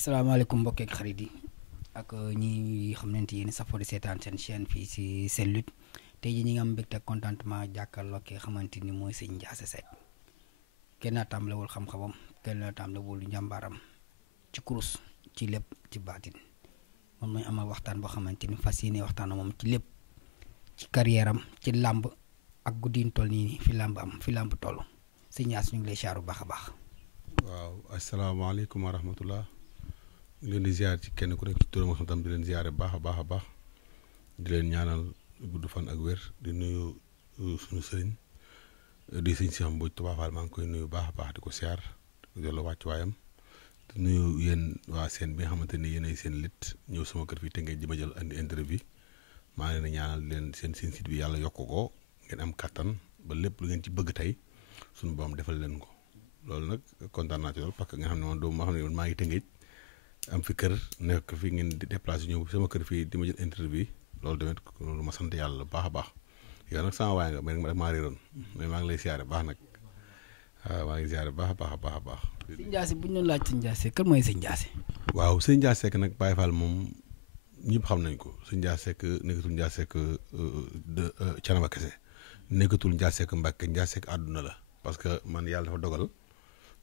salaamaaleykum mbokk ak xarit yi ak ñi xamante yéen safoo di seetaan seen chaîne fii si Sen Lutte tey jii ñi nga am mbégte ak contentement jàkkaarloo ki nga xamante ni mooy sëñ Ndiassé Seck kenn naa tàmbalewul xam-xamam kenn naa tàmbalewul njàmbaaram ci kurus ci lépp ci baatin moom mooy amal waxtaan boo xamante ni fas yéene waxtaan moom ci lépp ci carrière am ci làmb ak guddi ñu toll nii fi làmb am fi làmb toll sëñ Ndiassé ñu ngi lay siyaaru baax a baax. waaw asalaamaaleykum wa rahmatullah ñu leen di ziar ci kenn ku nekk ci turam ak tam di leen ziare baax a baax di leen ñaanal gudd fan ak wér di nuyu suñu sëriñ di sëñ Cheikh Mbodj Touba Fall maa ngi koy nuyu baax a baax di ko ziar di delloo wàccuwaayam di nuyu yéen waa seen bi nga xamante ni yéenay Sen Lutte ñëw sama kër fii te ngeen ji ma jël andi interview maa ngi leen di ñaanal leen seen site bi yàlla yokk ko ngeen am kattan ba lépp lu ngeen ci bëgg tey suñu borom defal leen ko. loolu nag kontaan naa ci loolu parce que nga xam ne man doomu ma xam ne man maa ngi tëngéej am fi kër nekk fi ngeen di déplacé ñëw sama kër fii di ma jël interview loolu tamit loolu ma sant yàlla baax a baax yow nag sama waay nga mais nag maa réeroon mais maa ngi lay siyaare baax nag waaw maa ngi siyaare baax a baax. sëñ Ndiassé bu ñu doon laaj sëñ Ndiassé kan mooy sëñ Ndiassé. waaw sëñ Ndiassé Seck nag Baye Fall moom ñëpp xam nañ ko sëñ Ndiassé Seck nekkatul Ndiassé Seck de Thiénaba kese nekkatul Ndiassé Seck Mbacke Ndiassé Seck àdduna la parce que man yàlla dafa dogal.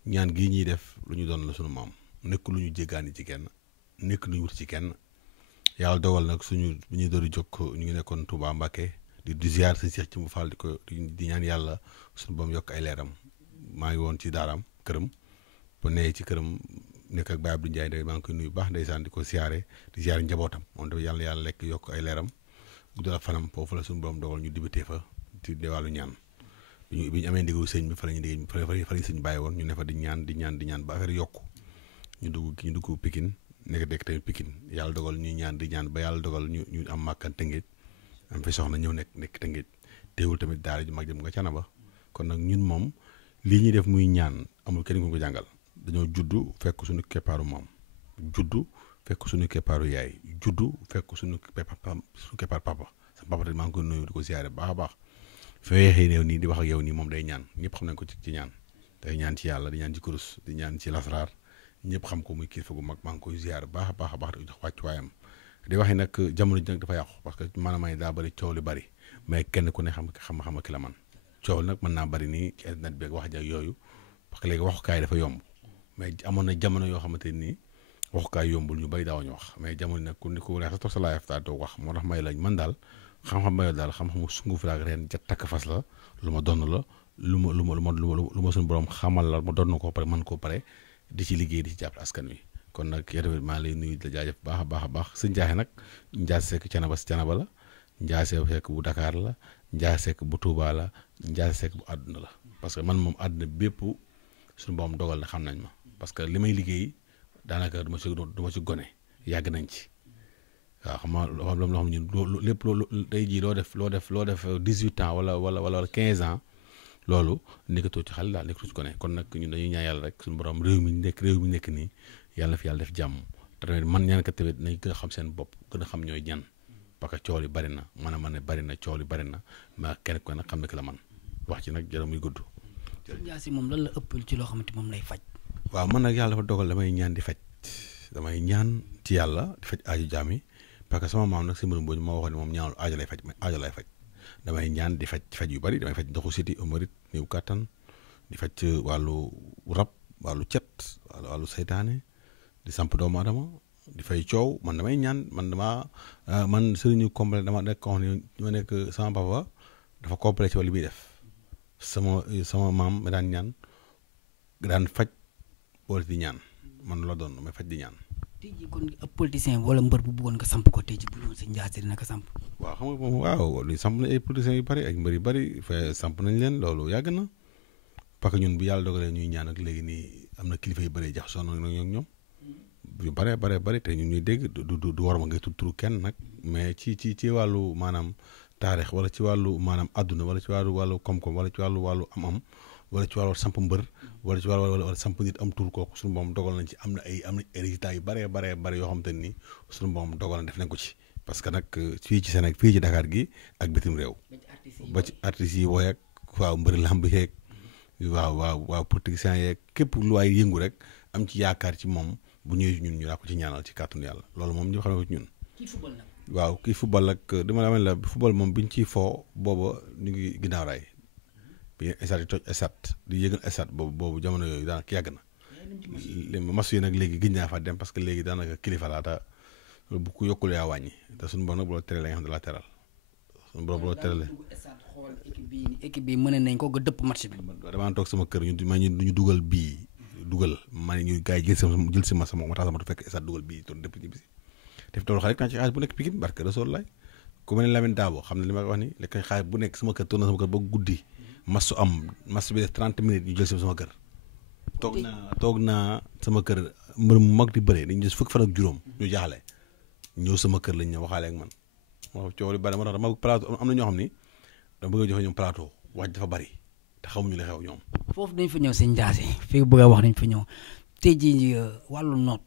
ñaan gii ñuy def lu ñu doon la sunu maam nekk lu ñu jéggaani ci kenn nekk lu ñu wut ci kenn yàlla dogal nag suñu bi ñuy doon jóg ñu ngi nekkoon Touba Mbacké di ziar si Cheikh ci mu Fall di ñaan yàlla suñu boom yokk ay leeram maa ngi woon ci daaraam këram ba nee ci këram nekk ak Baye Abdou Ndiaye de maa ngi koy nuyu baax ndeysaan di ko ziare di ziare njabootam moom tamit yàlla lekk yokk ay leeram guddal ak fanam foofu la suñu boom dogal ñu dibitee fa ci wàllu ñaan. bi ñu amee ndigalu sëñ bi fa la ñu dégg fa la sëñ bàyyi woon ñu ne fa di ñaan ba affaire yokku ñu dugg Pikine nekk tamit Pikine yàlla dogal ñuy ñaan di ñaan ba yàlla dogal ñu am màkkan Tëngéej am fi soxna ñëw nekk Tëngéej teewul tamit daara ju mag jëm nga Thiénaba kon nag ñun moom lii ñuy def muy ñaan amul kenn ku ko jàngal dañoo juddu fekk suñu keppaaru maam juddu fekk suñu keppaaru yaay juddu fekk suñu keppaar papa sa papa tamit maa ngi koy nuyu di ko ziare baax a baax fee xëy néew nii di wax ak yow nii moom day ñaan ñëpp xam nañ ko ci ñaan day ñaan ci yàlla di ñaan ci kurus di ñaan ci lasraar ñëpp xam ko muy kilifa gu mag maa ngi koy ziar baax a baax di jox wàccuwaayam di wax nag jamono ji nag dafa yàqu parce que maanaam ay daa bëri coow li bëri mais kenn ku ne xam ki la man coow nag mën naa bëri nii ci internet bi ak wax ja yooyu parce que léegi waxukaay dafa yomb mais amoon na jamono yoo xamante nii waxukaay yombul ñu bëri daawuñu wax mais jamono nag ku neex sa toog sa laayaf taa doo wax moo tax may lañ man daal xam-xam mayo daal xam-xamu sunguf la ak ren jat takk fas la lu ma donn la lu ma suñu borom xamal la ma donn ko pare man koo pare di ci liggéey di ci jàppale askan wi kon nag yow tamit maa lay nuyu di la jaajëf baax a baax sëñ Ndiassé nag Ndiassé Seck Thiénaba la Ndiassé Seck bu Dakar la Ndiassé Seck bu Touba la Ndiassé Seck bu àdduna la parce que man moom àdduna bépp suñu borom dogal na xam nañ ma parce que li may liggéey daanaka du ma ci gone yàgg nañ ci waaw xam nga loo xam ne ñun lépp loolu tey jii loo def 18 ans wala 15 ans loolu nekkatoo ci xale daal nekkatoo ci gone kon nag ñun dañuy ñaan yàlla rek suñu borom réew mi nekk nii yàlla na fi yàlla def jàmm te tamit man ñaan kat tamit nañ gën a xam seen bopp gën a xam ñooy ñan parce que coow li bari na man ne bari na coow li bari na mais kenn ku ne nag xam ne ki la man wax ci nag jarul muy gudd. sëñ Ndiassé moom lan la ëppal ci loo xamante moom lay faj. waaw man nag yàlla dafa dogal damay ñaan di faj damay ñaan ci yàlla di faj aaju jaam yi parce que sama maam nag si mbirum boobu moo waxoon ne moom ñaanul aajo lay faj mais aajo lay faj damay ñaan di faj yu bari damay faj ndoxu siti omorit néew kàttan di faj wàllu rab wàllu cet wàllu saytaane di samp doomu aadama di fay coow man damay ñaan man sëriñu complet dama nekk ko xam ne ma nekk sama papa dafa complet ci wàllu muy def sama maam ma daan ñaan daan faj boole di ñaan man la doon may faj di ñaan. tey jii kon ab politicien wala mbër bu bëggoon nga samp ko tey jii bu ñu sëñ Ndiassé dina ko samp. waaw xam nga moom waaw li samp nañ ay politiciens yu bari ak mbër yu bari fa samp nañ leen loolu yàgg na parce que ñun bu yàlla dogalee ñuy ñaan ak léegi nii am na kilifa yu bari jaxasoo na ñoom yu bare te ñun ñuy dégg du war ma ngay tudd turu kenn nag mais ci wàllu maanaam taarix wala ci wàllu maanaam adduna wala ci wàllu koom-koom wala ci wàllu am-am. wala ci wàllu samp mbër wala ci wàllu wala samp nit am tur kooku suñu moom dogal nañ ci am na ay résultats yu bare yoo xamante ni suñu moom dogal na def nañ ko ci parce que nag fii ci Sénégal fii ci Dakar gi ak bitim réew ba ci artistes yi woy ak waaw mbëri lamb yeeg waaw politiciens yeeg képp lu waay yëngu rek am ci yaakaar ci moom bu ñëwee ñun ñu daa ko ci ñaanal ci kàttanu yàlla loolu moom ñu xam ne ko ci ñun. kii football nag. waaw kii football ak dama la la football moom biñ ciy foo booba ñu ngi ginnaaw raay bi esat yi toj esat di yëgal esat boobu jamono yooyu daanaka yàgg na. mas yi nag léegi gëj naa fa dem parce que léegi daanaka kilifa laata bu ku yokkul yaa wàññi te suñu borom nag bu la teree la nga xam ne la teral suñu borom bu la teralee. équipe bi mën nañ ko nga dëpp match bi. damaa toog sama kër ñu dugal bii dugal man ñu gars yi jël si ma sama tax sama fekk esat dugal bii toon dëpp ci bisi def toolu xaalis naa ci xaalis bu nekk Pikine barke Rasuul laay ku mel ne Lamine Dabo xam ne li ma wax ni lekk xaalis bu nekk sama kër toog na sama kër ba guddi mas su am mas bi def 30 minutes ñu jël si sama kër toog naa sama kër mbër mu mag di bëre dañu gis fukki fan ak juróom ñu jaaxle ñëw sama kër lañ ñëw waxaale ak man moo coow li bari moo tax dama plateau am na ñoo xam ni dama bëgg a joxe ñoom plateau wax dafa bari te xamuñu li xew ñoom foofu dañ fa ñëw sëñ Ndiassé fi bëgg a wax dañ fa ñëw tey jii wàllu noot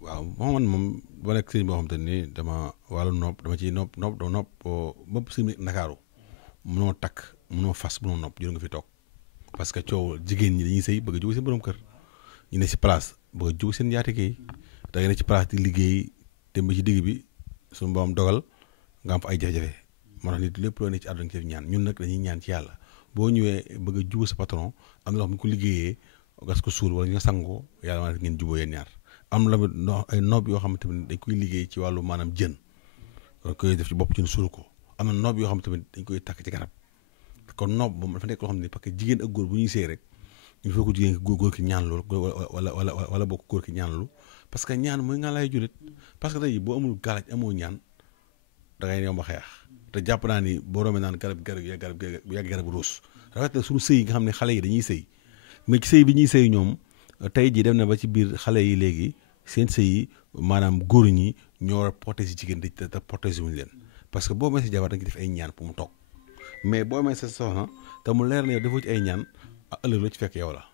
waaw moom ba nekk sëñ boo xam te ni dama wàllu nopp dama ciy nopp bopp si Ndakaaru mënoo takk mënoo fas mënoo nopp jël nga fi toog parce que coow jigéen ñi dañuy sëy bëgg a jóg seen borom kër ñu ne si place bëgg a jóg seen njaatige yi da nga ne ci place di liggéey dem ba ci digg bi suñu borom dogal nga am fa ay jafe-jafe moo tax nit lépp loo ne ci àdduna ci ñaan ñun nag dañuy ñaan ci yàlla boo ñëwee bëgg a jubóo sa patron am na loo xam ne ko liggéeyee gas ko suul wala nga sangoo yàlla maa ngeen jubóo yéen ñaar am la ay noob yoo xam ne tamit dañ koy liggéey ci wàllu maanaam jën dañ koy def ci bopp jën suul ko am na noob yoo xam ne tamit dañ koy takk ci garab kon noob moom dafa nekk loo xam ne parce que jigéen ak góor bu ñuy sëy rek il faut que jigéen ki góor ki ñaan loolu wala bokk góor ki ñaan lu parce que ñaan mooy nga lay julit parce que tey boo amul galaaj amoo ñaan da ngay yomb a xeex te jàpp naa ni boo roomee naan garab garab ruus rawatina suñu sëy yi nga xam ne xale yi dañuy sëy mais ci sëy bi ñuy sëy ñoom tey jii dem na ba ci biir xale yi léegi seen sëy yi maanaam góor ñi ñoo war a protéger jigéen te protéger wuñu leen parce que boo amee sa jabar da nga def ay ñaan pour mu toog mais boo amee sa soxna te mu leer na yow defoo ci ay ñaan ëllëg la ci fekk yow la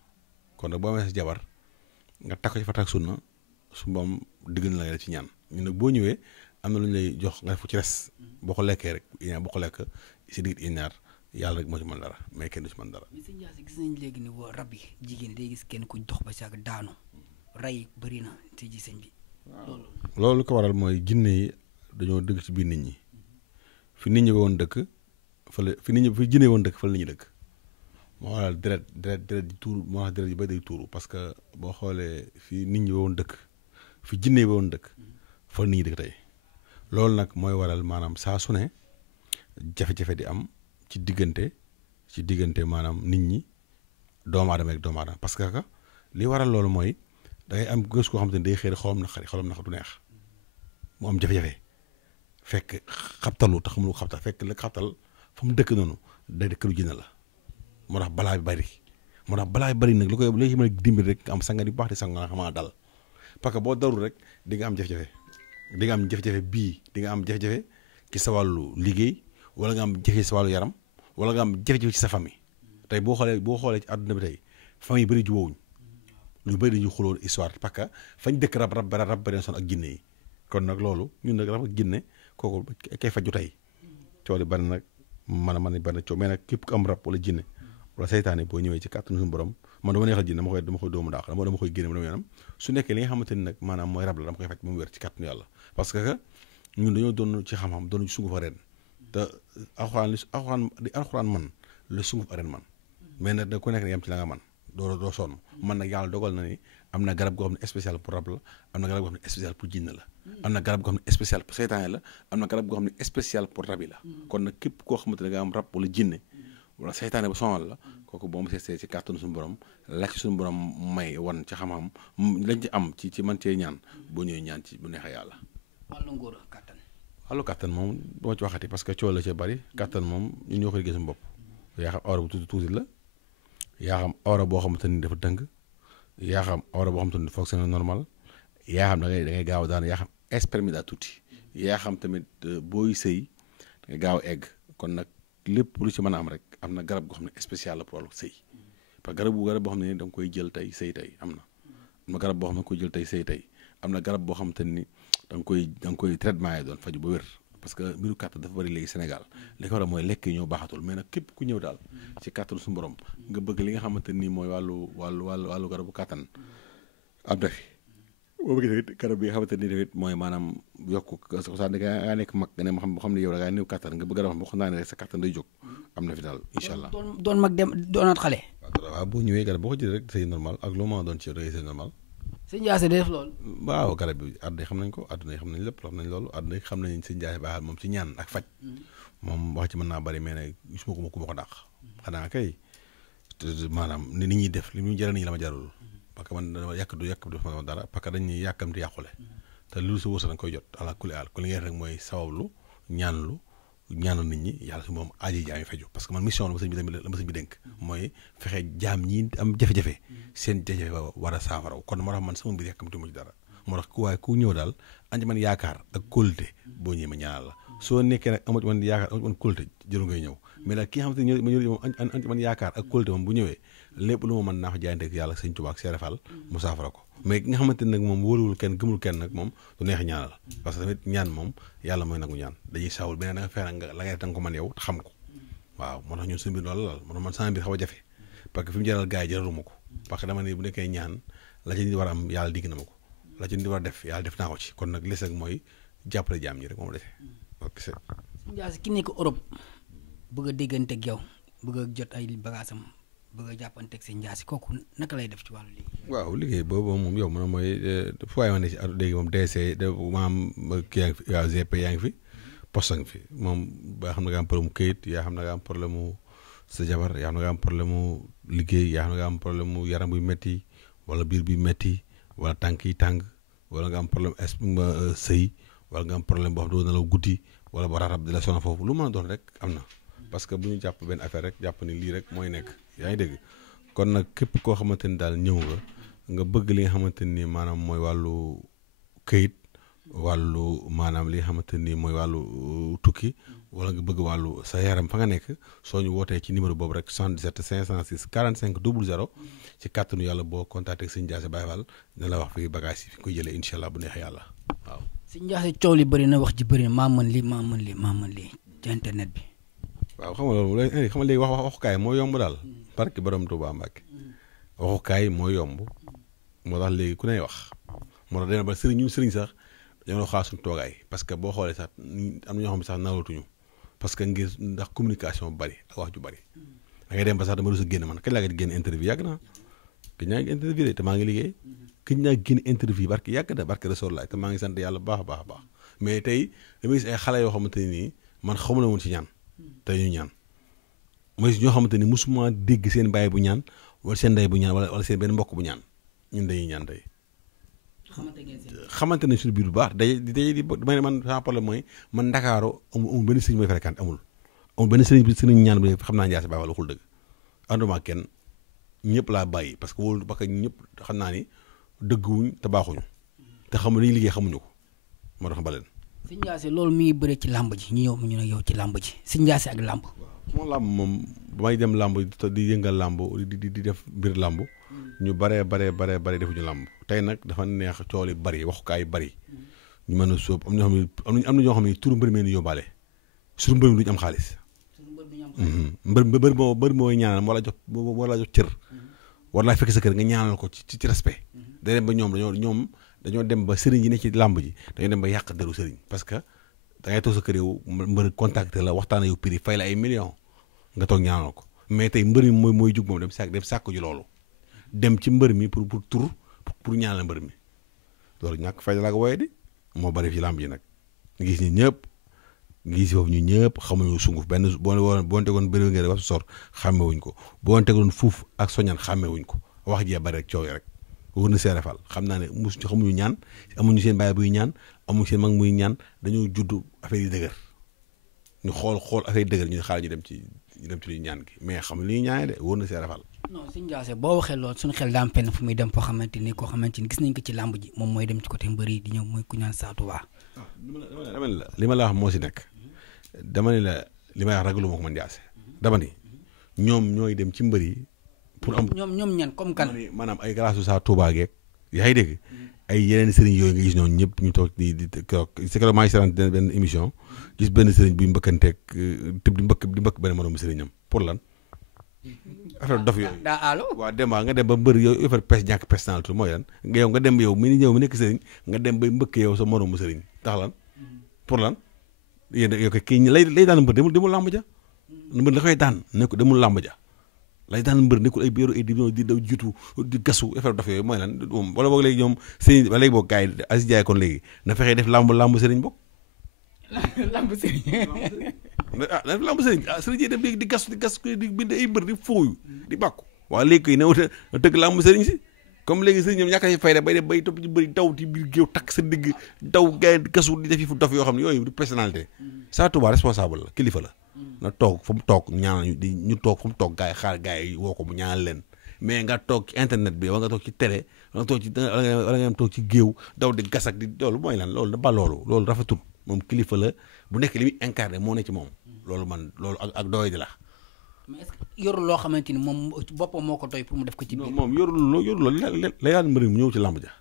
kon nag boo amee sa jabar nga takk ci fatak sunna su mboom digg na la ci ñaan ñun nag boo ñëwee am na lu ñu lay jox nga def ko ci res boo ko lekkee rek boo ko lekk si digg ñaar yàlla rek moo ci mën dara mais kenn du ci mën dara. mais sëñ Ndiassé gis nañ léegi ni woo rab yi jigéen ñi day gis kenn ku dox ba saag daanu rey bëri na ci ji sëñ bi. loolu lu ko waral mooy jinne yi dañoo dëkk ci biir nit ñi fi nit ñi woon dëkk fële fi jinne woon dëkk fële la ñuy dëkk moo waral deret di tuuru moo wax deret yu bëri day tuuru parce que boo xoolee fi nit ñi woon dëkk fi jinne yi woon dëkk fële nit ñi dëkk tey loolu nag mooy waral maanaam saa su ne jafe-jafe di am ci diggante maanaam nit ñi doomu aadama ak doomu aadama parce que li waral loolu mooy da ngay am gës koo xam te ne day xëy xolam naqari du neex mu am jafe-jafe fekk xabtalu te xamul xabtal fekk la xabtal fa mu dëkk noonu day dëkk lu jinne la moo tax balaa bi bari nag lu koy léegi mën a dimbali rek nga am sanga di baax di sang nga xamaa dal parce que boo darul rek di nga am jafe-jafe di nga am jafe-jafe bii di nga am jafe-jafe ci sa wàllu liggéey wala nga am jafe ci sa wàllu yaram wala nga am jafe-jafe ci sa famille tey boo xoolee ci àdduna bi tey famille bëri jubóowuñ lu bëri dañuy xuloo histoire parce que fañ dëkk rab beneen son ak jinne yi kon nag loolu ñun nag rab ak jinne kooku kay faju tey coow li bari nag mën a bari coow mais nag képp ku am rab wala jinne wala saytaane boo ñëwee ci kàttanu suñu borom man dama neexal jinne dama koy doomu daax dama koy génne dama yoonam su nekkee li nga xamante ni nag maanaam mooy rab la dama koy faj ba mu wér ci kàttanu yàlla parce que ñun dañoo doon ci xam-xam doon ci sunguf areen te alxuraan man la sunguf areen man mais nag da ku nekk yam ci la nga man doo sonn man nag yàlla dogal na ni am na garab goo xam ne spécial pour rab la am na garab goo xam ne spécial pour jinne la am na garab goo xam ne spécial pour seytaane la am na garab goo xam ne spécial pour rab yi la kon nag képp koo xamante ne nga am rab wala jinne wala seytaane ba sonal la kooku boo mu seetee ci kàttanu suñu borom la ci suñu borom may wan ci xam-xam lañ ci am ci man cee ñaan boo ñëwee ñaan ci bu neexee yàlla. wàllu kàttan moom doo ci waxati parce que coow la cee bari kàttan moom ñun ñoo koy gis suñu bopp yaa xam awra bu tuuti la yaa xam awra boo xamante ni dafa dëng yaa xam awra boo xamante ni fonctionne normal yaa xam da ngay gaaw daan yaa xam sperme daa tuuti yaa xam tamit booy sëy da ngay gaaw egg kon nag lépp lu ci mën a am rek am na garab goo xam ne spécial la pour wàllu sëy parce que garab boo xam ne da nga koy jël tey sëy tey am na garab boo xam ne da nga koy jël tey sëy tey am na garab boo xamante ni da nga koy traitement yi doon faju ba wér parce que mbiru kàttan dafa bari léegi Sénégal li ko war a mooy lekk yi ñoo baaxatul mais nag képp ku ñëw daal ci kàttanu suñu borom nga bëgg li nga xamante ni mooy wàllu garabu kàttan am na fi boo bëggee tamit garab bi nga xamante ni tamit mooy maanaam yokk saa da ngaa nekk mag nga ne ma xam ne yow da ngaa néew kattan nga bëgg a wax xam naa ne rek sa kattan day jóg am na fi daal incha allah. doon mag dem doonaat xale. waaw boo ñëwee garab boo ko jëlee rek c'est normal ak loo ma doon ci yow da ngay c'est normal. sëñ Ndiassé def loolu. waaw garab bi àdduna yi xam nañ ko àdduna yi xam nañ lépp xam nañ loolu àdduna yi xam nañ sëñ Ndiassé baaxal moom ci ñaan ak faj moom wax ci mën naa bari mais nag gisuma ko ma ko dàq xanaa kay maanaam ni ñuy def li muy jëriñ la ma jarul parce que man dama yàq du def ma dara parce que dañuy yàkkamti yàqule te lu sa wërsëg da nga koy jot ala kulli aal ku li ngay rek mooy sabablu ñaanlu ñaanal nit ñi yàlla su moom aaji jaam yi faju parce que man mission la ma sëñ bi dénk mooy fexe jaam ñi am jafe-jafe seen jafe-jafe war a saafaraw kon moo tax man sama mbir yàkkamti mu ci dara moo tax ku ñëw daal andi man yaakaar ak kóolute boo ñëwee ma ñaanal la soo nekkee nag amatu man yaakaar amatu man kóolute jëru ngay ñëw mais nag ki nga xamante ne moom andi man yaakaar ak kóolute moom bu ñëwee lépp lu ma mën naa ko jaayante ak yàlla sëñ Tuubaa ak Seere Faal mu saafara ko mais ki nga xamante ne nag moom wóoluwul kenn gëmul kenn nag moom du neex ñaanal parce que tamit ñaan moom yàlla mooy nangu ñaan dañuy saawul beneen da nga fexe nga la ngay def da nga ko mën yow te xam ko waaw moo tax ñun suñu mbir loolu laal moo tax man sama mbir xaw a jafe parce que fi mu jaral gars yi jaraluma ko parce que dama ne bu nekkee ñaan la ci nit war a am yàlla digg na ma ko la ci nit war a def yàlla def naa ko ci kon nag les ak mooy jàppale jaam ñi rek moom defe ok sëñ Ndiassé ki nekk Europe bëgg a dégganteeg yow bëgg a jot ay bagaasam bëgg a jàppanteeg sëñ Ndiassé kooku naka lay def ci wàllu liggéey. waaw liggéey boobu moom yow man mooy fu waay ma ne ci léegi moom DC maam kii yaa ngi fi waaw GP yaa ngi fi poste a ngi fi moom ba xam ne nga am problème mu këyit yaa xam ne nga am problème mu sa jabar yaa xam ne nga am problème mu liggéey yaa xam ne nga am problème mu yaram buy metti wala biir bi metti wala tànk yi tàng wala nga am problème sëy wala nga am problème boo xam ne doo nelaw guddi wala ba rarab di la sonal foofu lu mën a doon rek am na parce que bu ñu jàpp benn affaire rek jàpp ni lii rek mooy nekk yaa ngi dégg kon nag képp koo xamante ni daal ñëw nga bëgg li nga xamante ni maanaam mooy wàllu këyit wàllu maanaam li nga xamante ni mooy wàllu tukki wala nga bëgg wàllu sa yaram fa nga nekk soo ñu wootee ci numéro boobu rek 77 506 45 00 ci kàttanu yàlla boo contacté ak sëñ Ndiassé Baye Fall dina la wax fi bagage yi fi koy jëlee incha allah bu neexee yàlla waaw. sëñ Ndiassé coow li bëri na wax ji bëri na maa mën lii ci internet bi. waaw xam nga loolu xam nga léegi waxukaay moo yomb daal barke borom Tuubaa Mbàkke waxukaay moo yomb moo tax léegi ku ne wax moo tax dana ba ñun sëriñ sax dañoo xaar suñu toogaay parce que boo xoolee sax am na ñoo xam ne sax nawatuñu parce que ngir ndax communication bu bari ak wax ju bari da ngay dem ba sax dama rus a génn man kañ laa ngi génn interview yàgg na kañ naa ngi interview de te maa ngi liggéey kañ naa génn interview barke yàgg na barke Rasulullah te maa ngi sant yàlla bu baax a baax a baax mais tey damay gis ay xale yoo xamante ne nii man xamu na woon ci ñaan tey ñu ñaan mooy ñoo xamante ni musuma dégg seen baay bu ñaan wala seen ndey bu ñaan wala seen benn mbokk bu ñaan ñun dañuy ñaan tey xamante ne suñu biir bu baax day di may man sama problème mooy man Ndakaaru amul benn sëriñ mooy fréquente amul benn sëriñ ñaan bi xam naa Ndiassé Baye Fall waxul dëgg ànduma kenn ñëpp laa bàyyi parce que wóolu parce que ñëpp xam naa ni dëgguwuñ te baaxuñu te xamu li ñuy liggéey xamuñu ko moo tax baleen sëñ Ndiassé loolu mi ngi bëre ci làmb ji ñu ñëw ñu ne yow ci làmb ji sëñ Ndiassé ak làmb moom làmb moom may dem làmb di yëngal làmb di def mbir làmb ñu bare defuñu làmb tey nag dafa neex coow li bari waxukaay bari ñu mën a sóob am na ñoo xam ne turu mbër mi leen yóbbaale sur mbër mi duñu am xaalis mbër mooy ñaanal wala jox cër war laa fekk sa kër nga ñaanal ko ci respect day dem ba ñoom dañoo dem ba sëriñ yi ne ci làmb ji dañoo dem ba yàq deru sëriñ parce que da ngay toog sa kër yow mbër contacté la waxtaan yow prix fay la ay millions nga toog ñaanal ko mais tey mbër mi mooy jug moom dem sàkk ji loolu dem ci mbër mi pour ñaanal mbër mi loolu ñàkk fay la ko wooye di moo bari fi làmb ji nag gis ñi gis foofu ñu ñëpp xamuñu sunguf benn boo tegoon bëri ngeen wax sor xàmmewuñ ko boo tegoon fuuf ak soñan xàmmewuñ ko wax jee bari rek coow rek wër na Seere Faal xam naa ne mus xamuñu ñaan amuñu seen baay buy ñaan amuñu seen mag muy ñaan dañoo judd affaire yi dëgër ñu xool affaire yi dëgër ñu xaar ñu dem ci li ñaan gi mais xam li ñuy ñaanee de wër na Seere Faal non sëñ Ndiassé boo waxee loolu suñu xel daam fenn fu muy dem foo xamante ni koo xamante ni gis nañ ko ci làmb ji moom mooy dem ci côté mbër yi di ñëw mooy ku ñaan Sa Touba li ma la wax moo si nekk dama ne la li may wax ragalu ma ko man Ndiassé dama ni ñoom ñooy dem ci mbër yi pour am ñoom ñan comme kan maanaam ay grâce Sa Touba geeg yaa ngi dégg ay yeneen sëriñ yooyu nga gis ñoom ñëpp ñu toog di keroog c'est que maa ngi seetaan benn émission gis benn sëriñ buy mbëkkanteeg di mbëkk benn moroom sëriñam pour lan affaire dof yooyu. daa aalo. waaw Demba nga dem ba mbër yow affaire pes ñàkk personnalité mooy lan yow nga dem yow mi ni ñëw mi nekk sëriñ nga dem bay mbëkk yow sa moromu sëriñ tax lan pour lan yéen yow kii lay daan mbër demul làmb ja mbër la koy daan ne ko demul làmb ja lay daan mbër nekkul ay biiru ay di daw jiitu di gasu affaire dof yooyu mooy lan wala boog léegi ñoom sëriñ ba léegi boog gars yi Aziz Ndiaye kon léegi na fexee def làmb sëriñ boog lamb sëriñ lamb sëriñ sëriñ yi dem léegi di gas di bind ay mbër di fooyu di bàkku waaw léegi koy newta tëgg lamb sëriñ si comme léegi sëriñ ñoom ñàkk a fayda bay dem bay topp ci bëri daw ci biir géew takk sa digg daw gars di gasu di def yi fu dof yoo xam ne yooyu du personnalité Sa Touba responsable la kilifa la na toog fu mu toog ñaanal ñu toog fu mu toog gars yi xaar gars yi woo ko mu ñaanal leen mais nga toog ci internet bi wala nga toog ci télé wala nga toog ci wala nga toog ci géew daw di gas ak di loolu mooy lan loolu da ba loolu rafetul moom kilifa la bu nekk li muy incarné moo ne ci moom loolu man loolu ak doy di la. mais est-ce que yorul loo xamante ni moom boppam moo ko doy pour mu def ko ci biir. moom yorul loolu la yaan mbëri mu ñëw ci làmb ja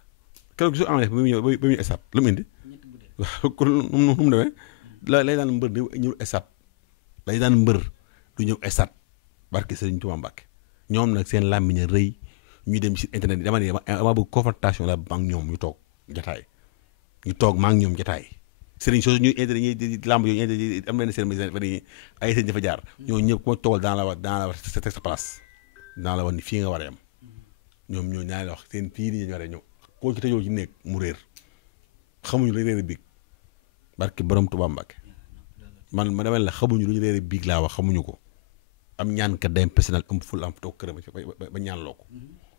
keroog su amee ba muy ñëw ba muy esat lu mu indi waaw kon nu mu demee lay daan mbër di ñëw esat lay daan mbër du ñëw esat barke Sëriñ Tuubaa Mbàkke ñoom nag seen làmmiñ rëy ñu dem ci internet yi dama ne dama bëgg confrontation la ba ak ñoom ñu toog jataay ñu toog maa ngi ñoom jataay sëriñ soosu ñuy internet ñuy làmb yooyu am na seen ay sëriñ dafa jaar ñoo ñëpp ku ma toogal daan la war sa teg sa place daan la wax ni fii nga war a yem ñoom ñoo ñaari wax seen fii ni ñu war a ñëw koo ci tëjoo ci néeg mu réer xamuñu lu réer biig barke borom Tuubaa Mbàkke man ma demel la xamuñu lu ñu réer biig laa wax xamuñu ko am ñaan kat day personnel am ful am toog këram ba ñaanloo ko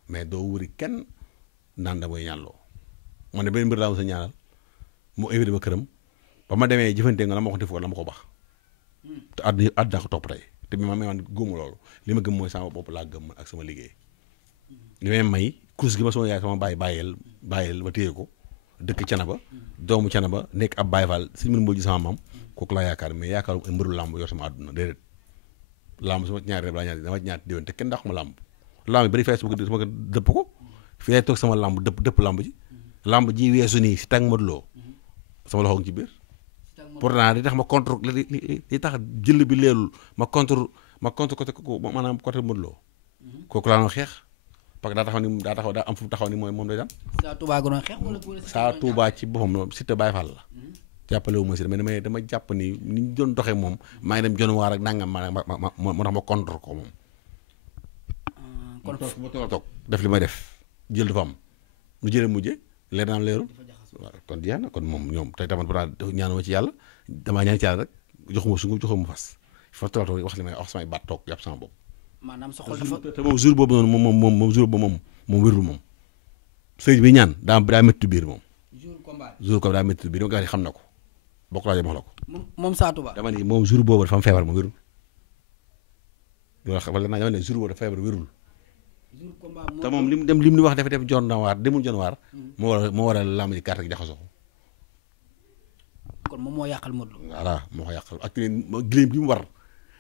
mais doo wëri kenn naan da mooy ñaanloo man ne benn mbir laa ma sa ñaanal mu invité ma këram ba ma demee jëfante nga la ma ko defoo la ma ko baax te àddina ko topp tey te bi man gëmmu loolu li ma gëm mooy sama bopp laa gëm ak sama liggéey li may may kurus gi ma sama yaay sama bàyyil ba téye ko dëkk Canaba doomu Canaba nekk ab Baay Faal si mën mboo ji sama maam kooku laa yaakaar mais yaakaaru ay mbëru làmb yor sama àdduna déedéet làmb sama ñaari rek laa dama ñaati déwén te kenn dàqu ma làmb làmb yi bari fay sama ko dëpp ko fi lay toog sama làmb dëpp làmb ji làmb ji weesu nii si tàng Modou Lo sama loxo ngi ci biir pourtant li tax ma contre li tax jël bi leelul ma contre côté maanaam côté Modou Lo kooku laa doon xeex parce que daa am fu mu taxaw ni mooy moom lay daan. Sa Touba gënoon xeex wala. Sa Touba ci boppam Siteu Baye Fall la. jàppale wu ma si mais dama jàpp ni ni ñu doon doxee moom maa ngi dem jonwaar ak nangam moo tax ma contre ko moom. kon toog ma toog def li may def jël dafa am lu jëlee mujjee leer naa leerul. waaw kon jeex na kon moom ñoom tey tamit bu ñaanuma ci yàlla damaa ñaan ci yàlla rek joxuma sunguf joxuma fas fa toog wax li may wax samay baat toog yàpp sama bopp. maanaam sa xol dafa te moom jour boobu noonu moom jour boobu moom wérul moom sëñ bi ñaan daa métti biir moom. jour ko daa métti biir dama xam na ko bokk laa wax la ko. moom Sa Touba. dama ni moom jour boobu dafa am feebar moom wérul loolu xam dama ne jour boobu dafa feebar wérul. te moom li mu wax dafa def jonwaar demul jonwaar moo war a làmb ji carte gi jaxasoo. kon moom moo yàqal Modou Lo. voilà moo ko yàqal ak gileem bi mu war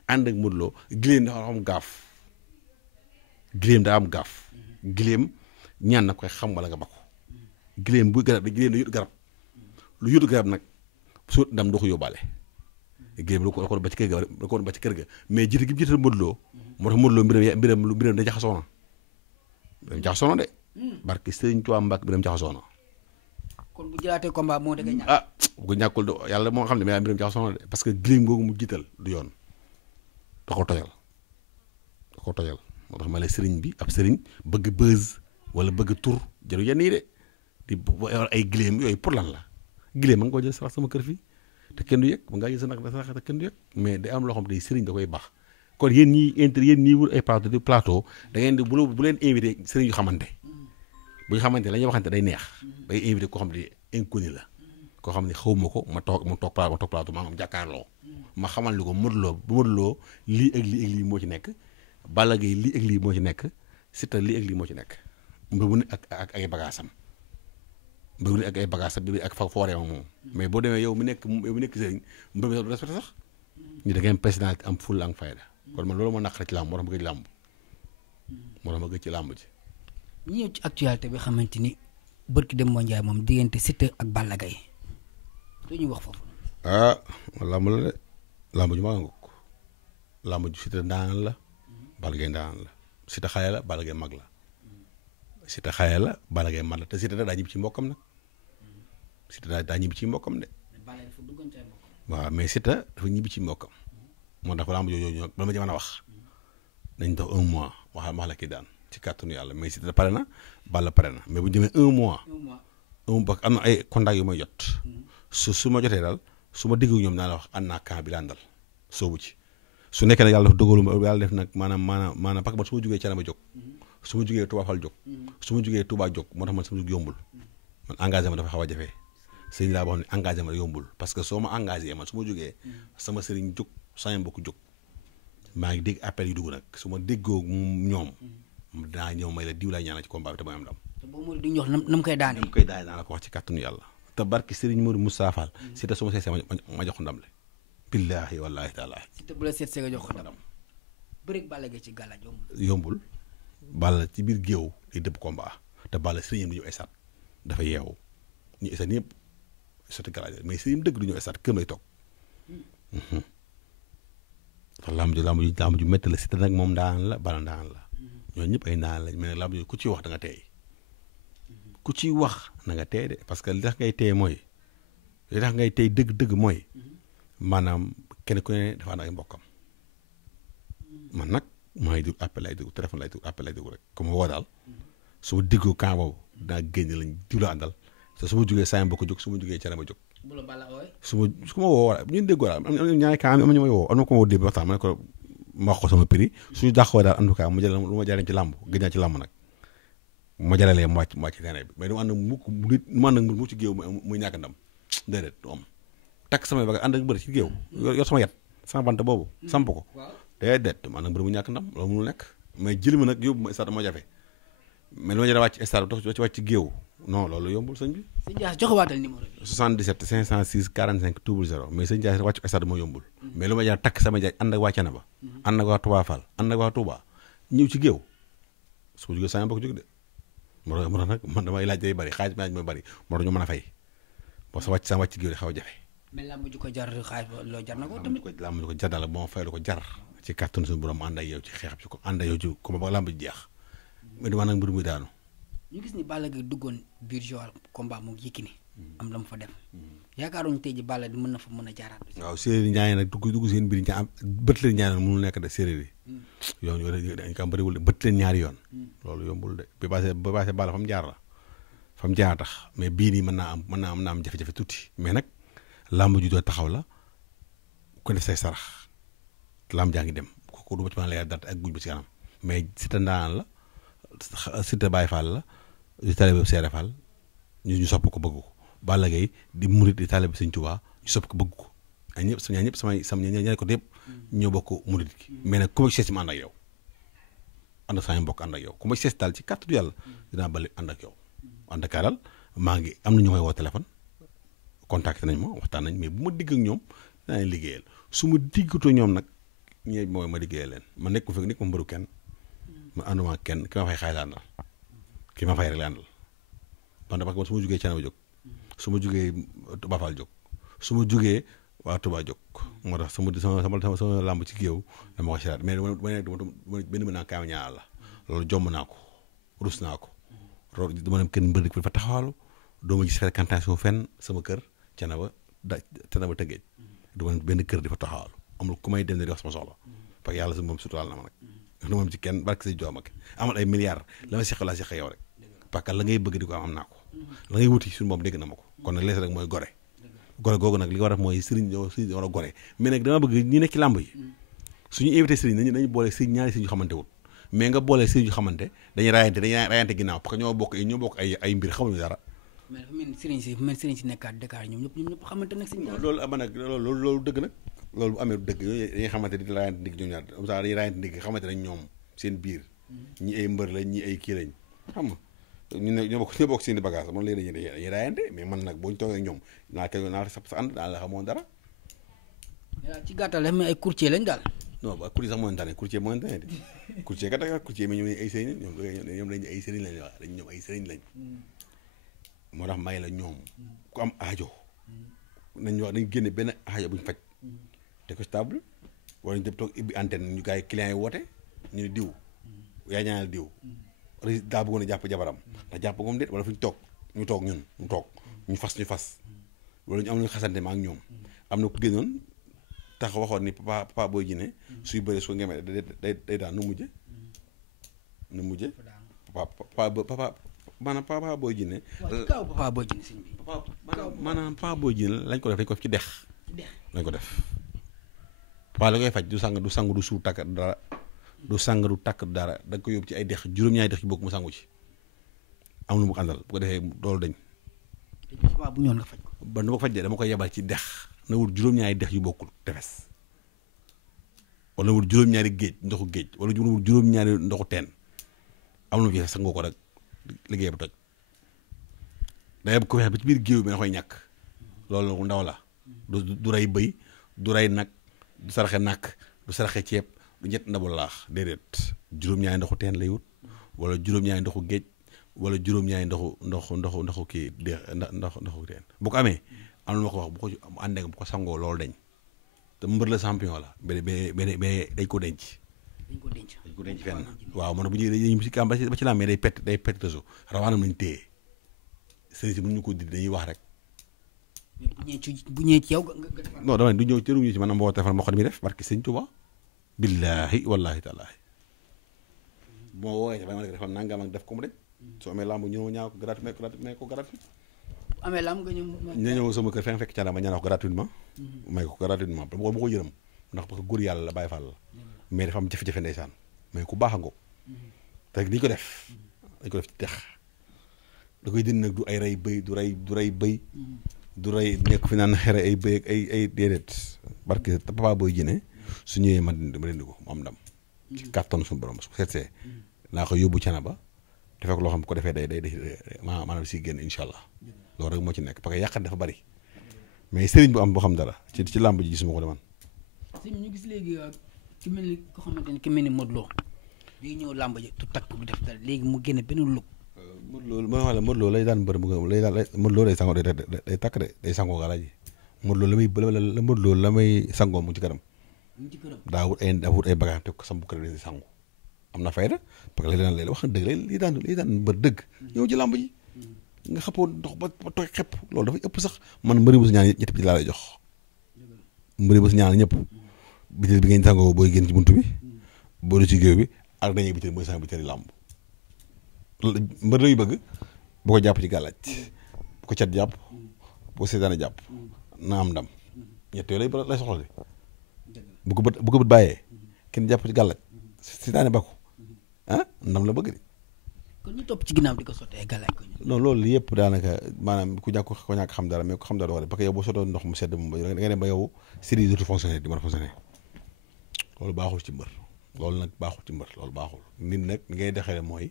ànd ak Modou Lo gileem dafa am gaaf gileem daa am gaaf gileem ñaan na koy xam wala nga bakko gileem bu garab gileem da yut garab lu yut garab nag su ndam doo ko yóbbaale gileem da ko ba ci kër ga da ko ba ci kër ga mais jiite gi jiital Modou Lo moo tax Modou Lo mbiram da jaxasoo na biram jaxasoo na de barke Sëriñ Tuubaa Mbàkke biram jaxasoo na. kon bu jëlaatee combat moo dëgg ñàkk. ah bu ko ñàkkul yàlla moo xam ne mais biram jaxasoo na de parce que gileem googu mu jiital du yoon da ko tojal moo tax ma lay sëriñ bi ab sëriñ bëgg buzz wala bëgg tur jëru yenn yi de di yor ay gileem yooyu pour lan la gileem ma nga ko jël sarax sama kër fii te kenn du yëg ba ngaa jël sa nag sarax te kenn du yëg mais day am loo xam ne sëriñ da koy baax kon yéen ñii wut ay plateau da ngeen di bu leen invité sëriñ yu xamante bu ñu xamante la ñuy waxante day neex day invité koo xam ne inconnu la koo xam ne xawma ko ma toog plateau maa ngi jàkkaarloo ma xamal li ko Modou Lo lii ak lii moo ci nekk Balla Gaye lii ak lii moo ci nekk Siteu lii ak lii moo ci nekk mbir bu ne ak ay bagaasam mbir bu ne ak ay bagaasam bi ak fa waree moom mais boo demee yow mi nekk sëriñ mbir mi respecté sax ñu da ngeen personnalité am fulla ak fayda kon man loolu moo naqare ci làmb moo tax ma gëj ci làmb ji ñu ñëw ci actualité bi xamante ni bërki dem moo njaay moom diggante Siteu ak Balla Gaye dañuy wax foofu. ah làmb la de làmb ju maa ngokk làmb ju Siteu ndaanaan la Balla Gaye ndaanaan la Siteu xale la Balla Gaye mag la Siteu xale la Balla Gaye mag la te Siteu daa ñibbi ci mbokkam nag Siteu daa ñibbi ci mbokkam de waaw mais Siteu dafa ñibbi ci mbokkam moo tax lamb jooju ñoo bala ma ci mën a wax nañ dox 1 mois wax la kii daan ci kàttanu yàlla mais Siteu pare na Balla pare na mais bu ñu demee 1 mois am na ay contact yu may jot su ma jotee daal su ma diggu ñoom naa la wax ànd naa camp bi laa ndal soobu ci su nekkee nag yàlla dafa dogalu yàlla def nag maanaam parce que man su ma jugee Thiénaba jóg su ma jugee Touba Fall jóg su ma jugee Touba jóg moo tax man sama jug yombul man engagement dafa xaw a jafe sëñ laa wax ne engagement yombul parce que soo ma engagé man su ma jógee sama sëriñ jóg sama mbokk jóg maa ngi dégg appel yu dugg nag su ma déggoo ñoom dinaa ñëw may la diw laay ñaanal ci combat bi te mooy am ndam. te boo Modou di ñu wax nam koy daane. nam koy daane naa la ko wax ci kàttanu yàlla te barki Serigne Modou Moustapha Fall si te su ma seesee ma jox ndam le billaahi wallaahi taala si te bu la seet see nga jox ko ndam bëreeg Balla Gaye ci gàllaaj yombul Balla ci biir géew di dëbb combat te Balla Serigne du ñëw esat dafa yeewu ñu esat ñëpp sotti gàllaaj mais Serigne dëgg du ñëw esat kër lay toog ndax lamb ju métti la si te nag moom ndaan la Balla ndaan la ñooñu ñëpp ay ndaan lañ mais nag lamb ju ku ciy wax da nga teey ku ciy wax na nga teey de parce que li tax ngay teey mooy li tax ngay teey dëgg-dëgg mooy maanaam kenn ku ne dafa ànd ak mbokkam man nag maa ngi déglu appel lay déglu téléphone lay déglu appel lay déglu rek comme woo daal su ma diggoo camp boobu dinaa génn lañ diw la àndal te su ma jugee saa mbokk jóg su ma jugee Thiénaba jóg bu la Balla ooy su ma woo wala ñun déggoo daal am na ñaari camp am na ñu may woo am na ko ma woo démb waxtaan ma ne ko ma wax ko sama prix suñu dàqoo daal en tout cas mu jël lu ma jaaree ci làmb gëj naa ci làmb nag ma jaralee mu wàcc terrain bi mais du ma ànd ak mukk nit mu ànd ak mbir mu ci géew muy ñàkk ndam déedéet du am takk samay bagage ànd ak mbër ci géew yor sama yat sama bant boobu samp ko déedéet ma ànd ak mbër mu ñàkk ndam loolu mënul nekk mais jëli ma nag yóbbu ma stade moo jafe mais lu ma jëlee wàcc stade bi dox ci wàcc géew non loolu yombul sëñ bi. sëñ Dia joxe waatal numéro bi. 77 506 45 00 mais sëñ Dia wàcc stade moo yombul. mais lu ma jaar takk sama jaay ànd ak waa Thiénaba. ànd ak waa Touba Fall ànd ak waa Touba ñëw ci géew su ma jógee saa mbokk jóg de moo tax nag man damay laaj day bëri xaalis bi mooy bëri moo tax ñu mën a fay parce que wàcc sama wàcc géew di xaw a jafe. mais lamb ju ko jar xaalis loo jar na ko tamit. lamb ju ko jar daal ba ma fay lu ko jar ci kàttanu suñu borom ànd ak yow ci xeex ci ko ànd ak yow ci ko ba lamb ji jeex mais du ma nag mbir muy daanu. ñu gis ni Balla Gaye duggoon biir Joal combat mu Yékini am la mu fa def yaakaaruñu tey ji Balla di mën na fa mën a jaaraat. waaw séeréer yi ñaay nag dugg seen biir ña am bët leen ñaari yoon mënul nekk de séeréer yi yoon yooyu dañ ko am bëriwul de bët leen ñaari yoon loolu yombul de ba passé Balla fa mu jaar la fa mu jaar tax mais bii nii mën naa am jafe-jafe tuuti mais nag làmb ju doo taxaw la ku def say sarax làmb jaa ngi dem kooku du ma ci mën a leer dara ak guj ba ci kanam mais Siteu ndaan la Siteu Baye Fall la di taalibe Seere Fall ñu sopp ko bëgg ko Balla Gaye di murit di taalibe Sëñ Tuubaa ñu sopp ko bëgg ko ay ñëpp sama ñaari ko yëpp ñoo bokk murit gi mais nag ku ma sees ma ànd ak yow ànd ak sama mbokk ànd ak yow ku ma sees daal ci kàttu yàlla dinaa bali ànd ak yow ànd ak daal maa ngi am na ñu may woo téléphone contacté nañ ma waxtaan nañ mais bu ma digg ak ñoom dinaa leen liggéeyal su ma diggatoo ñoom nag ñee mooy ma liggéeyal leen ma nekk ma mbëru kenn ma ànduma kenn ki ma fay xaay la àndal ki ma fay rek la àndal parce que su ma jugee Thiénaba jóg su ma jugee Touba Fall jóg su ma jugee waa Touba jóg moo tax sama làmb ci géew dama ko seeraat mais benn mën naa kaama ñaanal la loolu jomm naa ko rus naa ko dama dem kenn mbër dik fa taxawaalu doo ma gis fréquentation fenn sama kër Thiénaba Tëngéej du ma benn kër di fa taxawaalu amul ku may dem ne di wax sama soxla parce que yàlla su moom suturaal na ma nag lu moom ci kenn barke say joom ak amal ay milliards la ma seq laa seq yow rek parce que la ngay bëgg di ko am naa ko la ngay wuti suñu moom dégg na ma ko kon nag lees rek mooy gore googu nag li ko war a def mooy sëriñ war a gore mais nag dama bëgg ñi nekk ci làmb yi suñu invité sëriñ nañu boole sëriñ ñaari sëriñ yu xamante wut mais nga boole sëriñ yu xamante dañuy raayante ginnaaw parce que ñoo bokk ay mbir xamuñu dara mais dafa mel ni sëriñ si nekkaat Dakar ñoom ñëpp xamante nag sëriñ loolu ama nag loolu dëgg nag loolu bu amee dëgg yooyu dañuy xamante di raayante ndigg ñoom ñaar comme ça dañuy raayante ndigg xamante nañ ñoom seen biir ñi ay mbër lañ ñi ay kii lañ xam nga ñoo bokk seen i bagage man léegi dañuy raayante mais man nag boo ñu toogee ak ñoom naa sa ànd daal la xamoon dara ci gàttal dafa mel ay courtier lañ daal non ba courtier sax mooy tane courtier mooy tane de courtier kat ak courtier mais ñoom ay sëriñ ñoom dañu ay sëriñ lañ wax dañ ñoom ay sëriñ lañ moo tax may la ñoom ku am aajo nañ wax dañ génne benn aajo bu ñu faj te ko stable wala ñu dem toog ibbi antenne ñu gars yi clients yi woote ñu ne diw yaa ñaanal diw daa bëggoon a jàpp jabaram ndax jàpp moom déet wala fu ñu toog ñu fas wala ñu am lu ñu xasante ma ak ñoom am na ku génnoon tax waxoon ni papa Boy Djiné suy bëree soo ngemee day daan nu mujje papa Boy Djiné maanaam papa Boy Djiné lañ ko def dañ ko def ci dex lañ ko def papa la koy faj du sang du suur takk dara du sang du takk dara da ko yóbbu ci ay dex juróom-ñaari dex yu bokk mu sangu ci am lu mu àndal bu ko defee loolu dañ bu ñoon nga faj ko ba nu ma ko faj dama koy yebal ci dex na wut juróom-ñaari dex yu bokkul tefes wala wut juróom-ñaari ndoxu géej wala wut juróom-ñaari ndoxu teen am lu mu ci sangoo ko rek liggéey bu toj day ko fexe ba ci biir géew bi da koy ñàkk loolu lu ndaw la du rey bëy du rey nag du saraxe nàkk du saraxe ceeb du ñett ndabul laax déedéet juróom-ñaari ndoxu teen lay wut wala juróom-ñaari ndoxu géej wala juróom-ñaari ndoxu kii ndoxu teen bu ko amee am na ma ko wax bu ko àndee bu ko sangoo loolu dañ te mbër la champion la ba dañ ko denc. dañ ko denc fenn waaw man bu ñu si kàmm ba ci laa mais day pett réseau rawaanam nañ téye sëriñ si mënuñu ko di dañuy wax rek. bu ñëwee ci yow non dama ne du ñëw cëruñu ci man boo téléphone ma ko mi def barki sëñ Tuubaa billaahi wallaahi taalaahi bu ma woowee ci ba ma defal nangam ak def ko mu deñ soo amee lamb ñëw ñaaw ko gratuit may ko gratuit amee lamb nga ñëw sama kër fekk ca ma ñaan ko gratuitement may ko gratuitement dama ko yërëm ndax parce que góor yàlla la Baay Faal la mais dafa am jafe-jafe ndeysaan mais ku baax a ngoo te dañ ko def ci dex da koy dindi nag du ay rey bëy du rey bëy du rey nekk fi naan xere ay bëy ak ay déedéet barke Papa Boy Djiné su ñëwee ma dindi ko mu am ndam ci kàttanu suñu borom su seetsee naa ko yóbbu cana ba te fekk loo xam bu ko defee day maanaam si génn incha allah loolu rek moo ci nekk parce que yàqat dafa bari mais sëriñ bu am boo xam dara ci làmb ji gisuma ko de man. sëñ ñu gis léegi ki mel ni ko xamante ni ki mel ni Modou Lo day ñëw làmb ji tu takk du def dara léegi mu génne benn look. Modou Lo lay daan mbër Modou Lo day sangoo day takk de day sangoo galaaj ji Modou Lo la may sangoo mu ci këram. daa wut ay bagages te ko sam bu kër di sangu am na fayda parce que léeg-léeg wax na dëgg lay daan mbër dëgg ñëw ci làmb ji nga xappoo ndox ba tooy xepp loolu dafay ëpp sax man mbëri bu si ñaan ñetti biti laa lay jox mbëri bu si ñaan ñëpp bitel bi ngeen sangoo booy génn ci buntu bi boo du ci géew bi ak dañuy bitel mooy sang biteli làmb mbër lañu bëgg boo ko jàpp ci gàllaaj bu ko cat jàpp boo seetaane jàpp na am ndam ñett yooyu lay soxla de bu ko bët bàyyee kenn jàpp ci gàllaaj seetaane ba ko ndam la bëgg de kon ñu topp ci ginnaaw di ko sottee gàllaaj ko non loolu yëpp daanaka maanaam ku ñàkk xam dara mais ku xam dara wax parce que yow boo sottoo ndox mu sedd moom da nga dem ba yow série dootu fonctionner di mën a fonctionner loolu baaxul ci mbër loolu nag baaxul ci mbër loolu baaxul nit nag ni ngay doxee mooy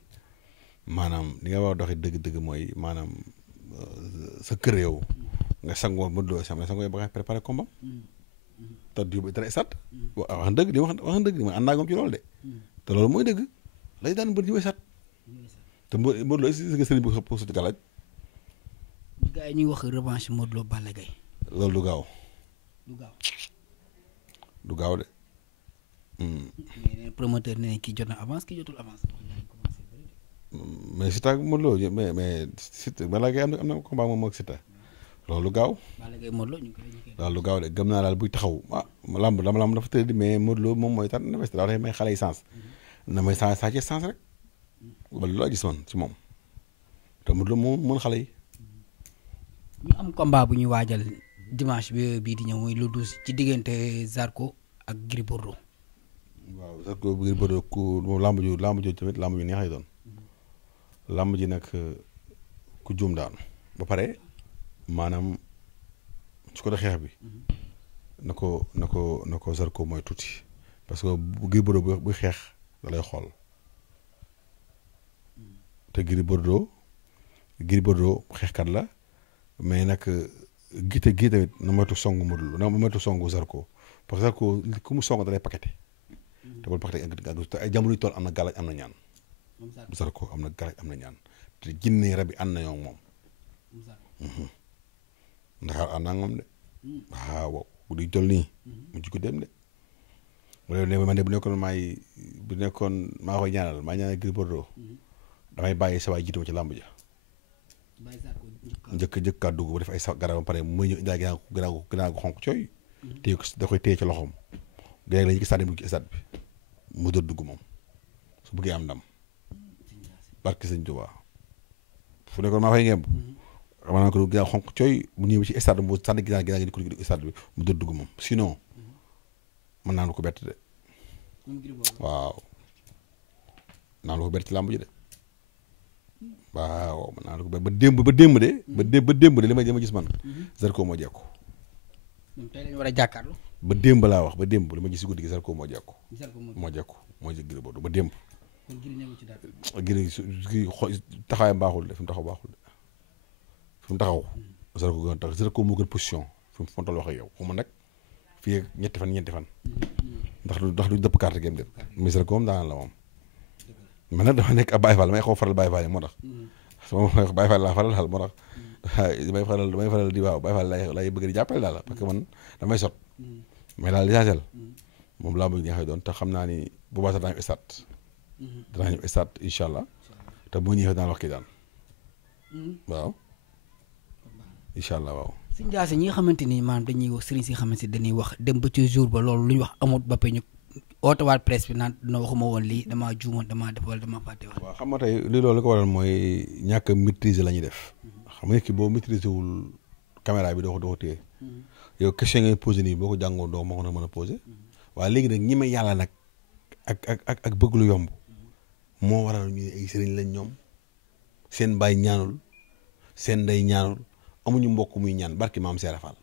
maanaam li nga war a doxee dëgg-dëgg mooy maanaam sa kër yow nga sangoo Modou Lo sangoo yow ba nga préparé combat te du dara sat wax dëgg di wax dëgg di ma ànd naa ci loolu de te loolu mooy dëgg lay daan mbër di way sat te Modou Lo si nga sëriñ bu xëpp suti galaaj gars yi ñuy wax revanche Modou Lo Balla Gaye loolu du gaaw de mais promoteur ne kii jot na avance kii jotul avance mais Siteu ak Modou Lo mais Siteu Balla Gaye am na combat moom ak Siteu loolu gaaw Balla Gaye Modou Lo ñu koy loolu gaaw de gëm naa daal buy taxaw lamb dafa tëdd mais Modou Lo moom mooy tax na daa dafay may xale yi sens na may saa ci sens rek wala lu la gis man ci moom te Modou Lo moom mën xale yi ñu am combat bu ñuy waajal dimanche bii di ñëw muy lu dus ci diggante Zarko ak Gris Bordeaux waaw Zarko Gris Bordeaux ku moom lamb ju tamit lamb ju neex lay doon lamb ji nag ku juum daanu ba pare maanaam su ko dee xeex bi na ko Zarko mooy tuuti parce que bu Gris Bordeaux bu xeex da lay xool te Gris Bordeaux xeexkat la mais nag gi tamit na moytu songu Modou Lo na moytu songu Zarko parce que Zarko ku mu song da lay paqueté te bul paqueté te ay jamono yu toll am na gàllaaj am na ñaan Zarko am na gàllaaj am na ñaan te jinne rab yi ànd na ñoo moom ndax ànd naa moom de waaw bu duñ toll nii mu jikko dem de man de bu nekkoon maa koy ñaanal maa ñaanal Gris Bordeaux damay bàyyi sa waay jiitu ci làmb ja njëkk kaa dugg ba def ay sa garab ba pare mu ñëw indaale gannaaw gu xonq cooy téye ko da koy téye ci loxoom léegi la ñu gis stade bi mu doon dugg moom su bëggee am ndam barke sëñ Tuubaa fu nekkoon maa fay ngemb maanaam ko gannaaw xonq cooy mu ñëw ci stade bu sànni gannaaw gi ko dugg stade bi mu doon dugg moom sinon mën naa lu ko bett de waaw naa lu ko bett ci làmb ji de waaw mën naa lu ko bett ba démb de li ma gis man Zarko moo jekku tey lañu war a jàkkaarloo ba démb laa wax ba démb li ma gis si guddi gi Zarko moo jekku moo jekk Gris Bordeaux ba démb Gris taxawaayam baaxul de fi mu taxaw baaxul de fi mu taxaw Zarko gën a tax Zarko moo gën position fi mu toll wax ak yow xuma nag fii ak ñeenti fan ndax du dëpp carte game de mais Zarko moom daanaka la moom man nag dafa nekk ab Baye Fall damay xaw faral Baye Fall yi moo tax sama Baye Fall laa faral daal moo tax damay faral di waaw Baye Fall lay bëgg di jàppale daal parce que man damay sot mais daal l'essentiel moom laa bëgg ñaxee doon te xam naa ni bu baax sax danaa ñëw stade incha allah te bu ñëwee daan wax kii daan waaw incha allah waaw. Sëñ Ndiassé ñi nga xamante ni maanaam dañuy wax sëriñ si xamante ni dañuy wax dem ba ci jour ba loolu lu ñu wax amut ba pare ñu ootewaat presse bi naan dina waxuma woon lii damaa juumoon damaa def wala damaa fàtte wax. waaw xam nga tey li loolu li ko waral mooy ñàkk a maîtriser la ñuy def xam nga ki boo maîtriser wul caméra bi doo ko téye yow question ngay posé nii boo ko jàngoon doo ma ko mën a posé waaye léegi nag ñi may yàlla nag ak bëgg lu yomb moo waral ñu ay sëriñ lañ ñoom seen baay ñaanul seen ndey ñaanul amuñu mbokk muy ñaan barki maam Seera Fall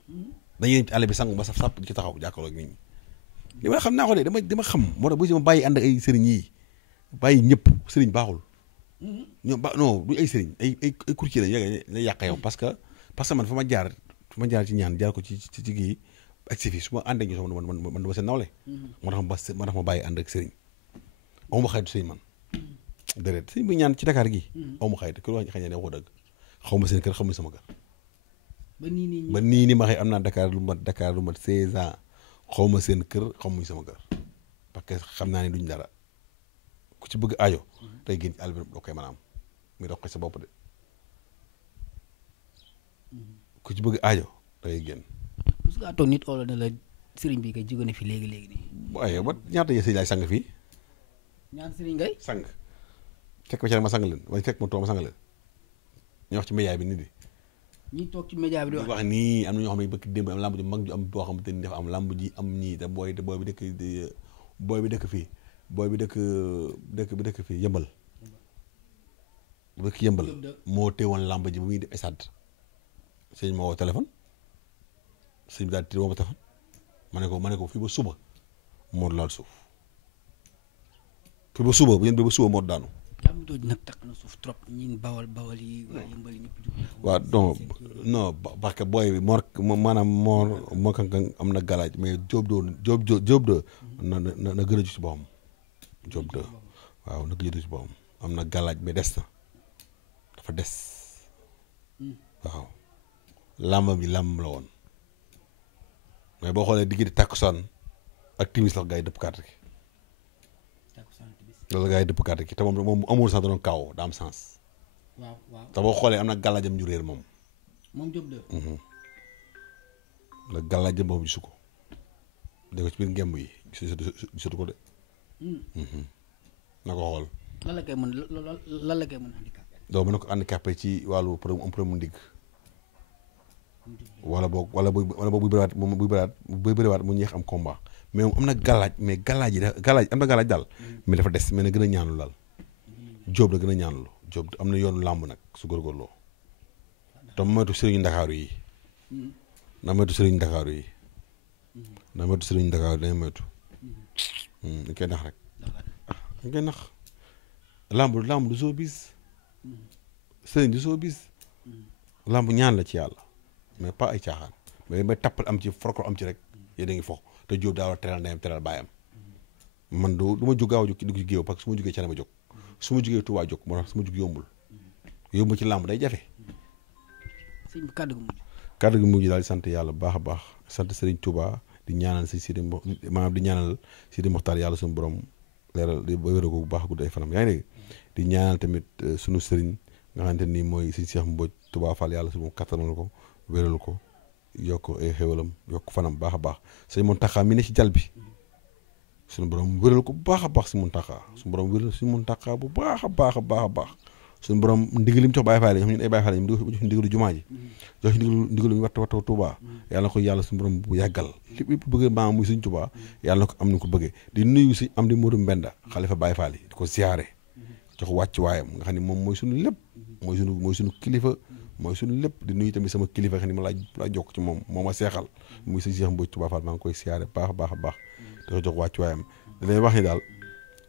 dañuy dem ci àll bi sangu ba saf sàpp ci taxaw jàkkaarloo ak nit ñi li ma xam naa ko de dama xam moo tax bu si ma bàyyi ànd ak ay sëriñ yi bàyyi ñëpp sëriñ baaxul ñoom non du ay sëriñ ay courtier lañ la yàq yow parce que man fa ma jaar ci ñaan jaar ko ci kii ak si fii su ma ànd ak ñu man dama seen nawle moo tax ma bàyyi ànd ak sëriñ amu ma xaytu sëriñ man déedéet sëriñ bi ñaan ci Dakar gi amu ma xaytu kër wax xëy ne waxoo dëgg xaw ma seen kër xaw ma sama kër ba nii ni ma xëy am naa Dakar lu mat 16 ans xaw ma seen kër xaw ma sama kër parce que xam naa ne duñ dara ku ci bëgg aajo tey génn ci àll bi doo koy mën a am muy dox sa bopp de ku ci bëgg aajo dangay génn. mos ngaa toog nit oo ne la sëriñ bi kay jóge na fi léegi nii. waaye ba ñaata sëriñ laay sang fii. ñaata sëriñ ngay. sang fekk ma ci ma sang leen wala fekk ma toog ma sang leen ñu wax ci média bi nit yi. ñi toog ci média bi di wax nii am na ñoo xam ne bëgg démb am lamb ji mag ju am boo xamante ni dafa am lamb ji am ñii te booy bi dëkk fii yëmbal moo teewoon lamb ji bu muy def stade sëñ ma woo téléphone sëñ bi daal di woo ma téléphone ma ne ko fii ba suba moo laal suuf fii ba suba bu ñeen ba suba moo daanu. lamb jooju nag takk na suuf trop ñin bawal yi waa yëmbal yi ñëpp waaw non parce que booy bi moo kankan am na galaaj mais Jóob de na gën a ci boppam Jóob de waaw na gën a ci boppam am na galaaj mais des na dafa des waaw làmb bi làmb la woon mais boo xoolee diggante takkusaan ak timis la gaa yi dëpp carte gi loolu gaa yi dëpp carte gi te moom amul sax da doon kaaw daa am sens waaw te boo xoolee am na gàllaajam ñu réer moom Jóob de la gàllaajam boobu gisu ko dégg ko ci biir ngemb yi gisatu ko de na ko xool lan la koy mën handicapé doo mën na ko handicapé ci wàllu problème mu ndigg wala boog buy bëriwaat mu ñeex am combat mais moom am na gàllaaj mais am na gàllaaj daal mais dafa des mais na gën a ñaanlu daal Jóob da gën a ñaanlu Jóob am na yoonu làmb nag su góorgóorloo te moytu sëriñu Ndakaaru yi dañ koy nax rek dañ koy nax làmb du soo bis sëriñ du soo bis làmb ñaan la ci yàlla mais pas ay caaxaan mais may tappal am ci forko am ci rek yéen a ngi fox te Jóob daa war a teral ndeyam teral baayam man du ma jóg gaaw a jóg dugg ci géew parce que su ma jógee cene ba jóg su ma jógee Tuubaa jóg moo tax su ma jóg yombul ci làmb day jafe. sëñ bi kàddu gu mujj. kàddu gu mujj daal di sant yàlla bu baax a baax sant Serigne Touba di ñaanal si Sidi maanaam di ñaanal Sidi Moxtaar yàlla suñu borom leeral di ba wéral ko bu baax gudd ay fanam yaa ngi dégg di ñaanal tamit sunu sëriñ nga xamante ni mooy si Cheikh Mbodj Touba Fall yàlla suñu kattanal ko wéral ko yokk ay xéwalam yokk fanam baax a baax sëñ Mountakha mi ne ci jal bi suñu borom wéral ko bu baax a baax si Mountakha suñu borom wéral si Mountakha bu baax a baax a baax a baax suñu borom ndigal li mu jox Baye Fall yi xam ñun ay Baye Fall yi mu jox ndigalu jumaa ji jox ndigalu ñu wattu Touba yàlla na ko yàlla suñu borom bu yàggal lépp bëgg maam muy suñ Touba yàlla na ko am na ko bëggee di nuyu si am di Modou Mbenda xalifa Baye Fall yi di ko ziare jox wàcc waayam nga xam ne moom mooy suñu lépp mooy suñu kilifa mooy suñu lépp di nuyu tamit sama kilifa xam ne ma laa jokk ci moom moo ma seexal muy sëñ Cheikh Mbodj Touba Fall maa ngi koy ziare baax a baax a baax di ko jox wàcc waayam da lay wax ni daal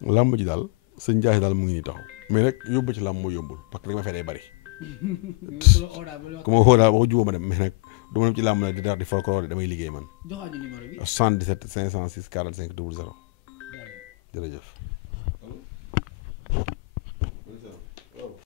làmb ji daal sëñ Ndiaye daal mu ngi nii taxaw mais nag yóbbu ci làmb mooy yombul parce que li ma fay day bari ku ma xoo daal waxu jubóo ma dem mais nag du ma dem ci làmb nag di daal di folklore damay liggéey man 77 506 45 00 jërëjëf